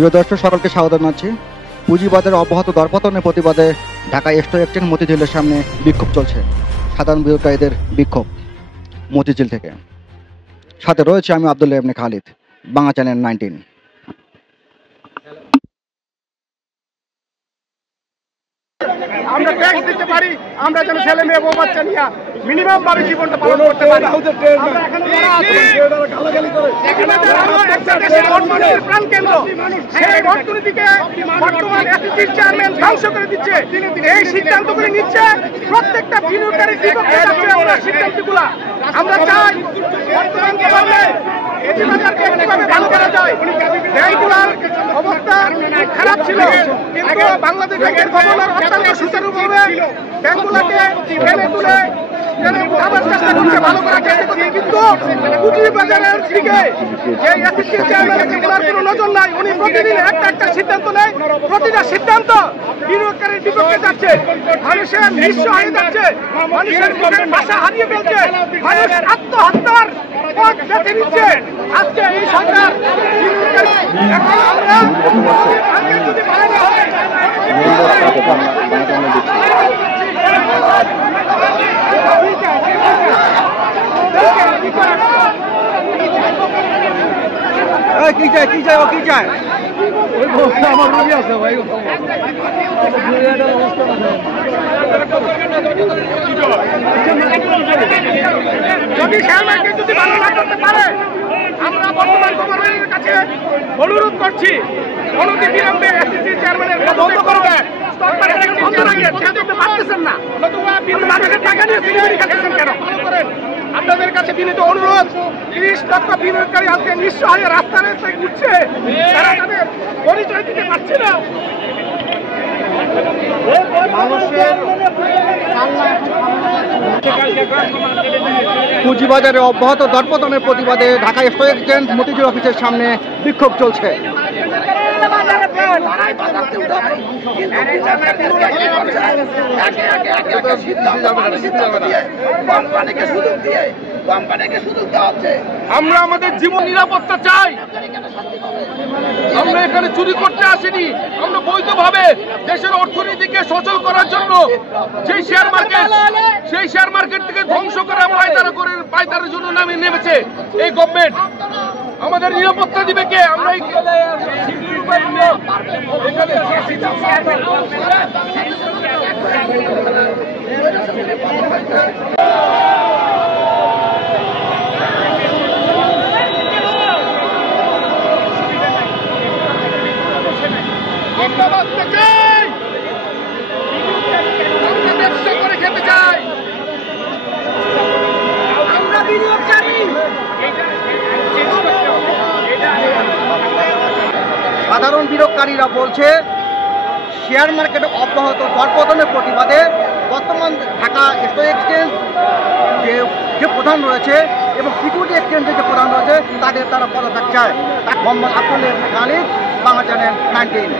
প্রিয় দর্শক সকলকে স্বাগত জানাচ্ছি। পুঁজিবাজারের অব্যাহত দরপতনের প্রতিবাদে ঢাকা স্টক এক্সচেঞ্জ মতিঝিলের সামনে বিক্ষোভ চলছে। সাধারণ বিনিয়োগকারীদের বিক্ষোভ মতিঝিল থেকে। সাথে রয়েছে আমি আব্দুল্লাহ ইবনে খালিদ, বাংলা চ্যানেল 19। আমরা ট্যাক্স দিতে পারি, আমরা যেন ছেলে মেয়ে বউ বাচ্চা নিয়ে মিনিমাম ভাবে জীবনটা পালন করতে পারি। প্রাণ কেন্দ্র সেই অর্থনীতিকে বর্তমান এসএসসির চেয়ারম্যান ধ্বংস করে দিচ্ছে। এই সিদ্ধান্তগুলি নিচ্ছে প্রত্যেকটা বিনিয়োগকারীর বিপক্ষে যাচ্ছে। আমরা সিদ্ধান্তগুলা আমরা চাই বর্তমান গভর্নমেন্ট পুঁজিবাজারকে কিভাবে ভালো করা যায়। ব্যাংকগুলোর অবস্থা খারাপ ছিল, কিন্তু বাংলাদেশ ব্যাংকের গভর্নর অত্যন্ত সুচারুভাবে ব্যাংকগুলোকে টেনে তুলে আবার চেষ্টা করছে, ভালো করার চেষ্টা করছে। কিন্তু পুঁজিবাজারের দিকে যে এসএসসি চেয়ারম্যান আছে ওনার কোনো নজর নাই। উনি প্রতিদিন একটা সিদ্ধান্ত নেয়, প্রতিটা সিদ্ধান্ত বিনিয়োগকারীর বিপক্ষে যাচ্ছে। মানুষের নিঃস্ব হয়ে যাচ্ছে, মানুষের মুখের ভাষা হারিয়ে ফেলছে, মানুষ আত্মহত্যার পথ বেছে নিচ্ছে। আজকে এই সরকার যদি ভালো না হয় কি চাই ও কি চায়? আমার রবি আছে ভাই। যদি শেয়ার মার্কেট যদি ভালো না করতে পারে, আমরা বর্তমান গভর্নমেন্টের কাছে অনুরোধ করছি অনতি বিলম্বে এসএসসি চেয়ারম্যানের বন্ধ করবে। স্টক মার্কেট বন্ধ রাখেন, শেয়ার করতে পারতেছেন না, মানুষের টাকা নিয়ে সিনেমারি খাচ্ছেন কেন? আপনাদের কাছে বিনীত অনুরোধ, 30 লক্ষ বিনিয়োগকারী আজকে নিঃস্ব হয়ে রাস্তায় উঠছে, তারা তাদের পরিচয় দিতে পারছে না। পুঁজিবাজারে অব্যাহত দরপতনের প্রতিবাদে ঢাকা স্টক এক্সচেঞ্জ মতিঝিল অফিসের সামনে বিক্ষোভ চলছে। আমরা আমাদের জীবন নিরাপত্তা চাই। আমরা এখানে চুরি করতে আসিনি, আমরা বৈধভাবে দেশের অর্থনীতিকে সচল করার জন্য সেই শেয়ার মার্কেট থেকে ধ্বংস করা পায়তারের জন্য নামে নেমেছে এই গভর্নমেন্ট। আমাদের নিরাপত্তা দিবে কে? আমরা বাঁচতে চাই, আমরা ব্যবসা করে খেতে চাই, আমরা বিনিয়োগকারী। সাধারণ বিনিয়োগকারীরা বলছে শেয়ার মার্কেটে অব্যাহত দরপতনের প্রতিবাদে বর্তমান ঢাকা স্টক এক্সচেঞ্জ যে প্রধান রয়েছে এবং সিকিউরিটি এক্সচেঞ্জের যে প্রধান রয়েছে তারা পদত্যাগ চায়। মোহাম্মদ আব্দুল্লাহ ইবনে খালিদ, বাংলা চ্যানেল 19।